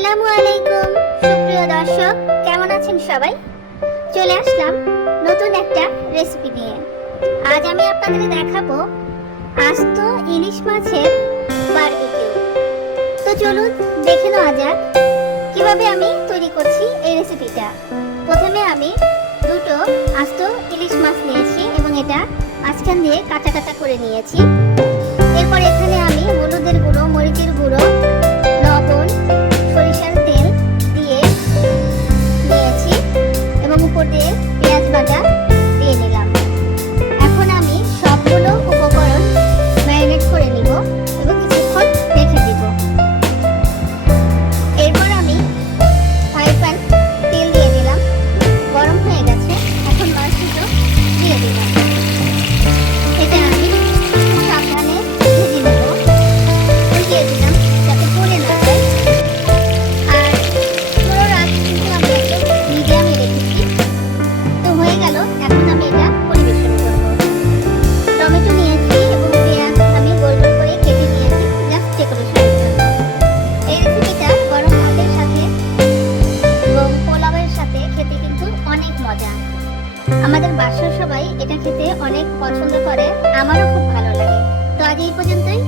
আসসালামু আলাইকুম সুপ্রিয় দর্শক, কেমন আছেন সবাই? চলে আসলাম নতুন একটা রেসিপি নিয়ে। আজ আমি আপনাদের দেখাবো আস্ত ইলিশ মাছের বারবিকিউ তো চলুন দেখে নেওয়া যাক কীভাবে আমি তৈরি করছি এই রেসিপিটা প্রথমে আমি দুটো আস্ত ইলিশ মাছ নিয়েছি এবং এটা মাঝখান দিয়ে কাঁচা কাঁচা করে নিয়েছি। এরপর এখানে দিয়ে দিলাম। এটা আমি সাবধানে ভেজে নেব। দিয়ে দিলাম, যাতে পড়ে না আর চুলোর আঁচ কিন্তু আমি একদম মিডিয়ামে রেখেছি। তো হয়ে গেল, এখন আমি এটা পরিবেশন করব। সাথে এবং পোলাওয়ের সাথে খেতে কিন্তু অনেক মজা। আমাদের এটা খেতে অনেক পছন্দ করে আমারও খুব ভালো লাগে। তো আজ এই পর্যন্তই।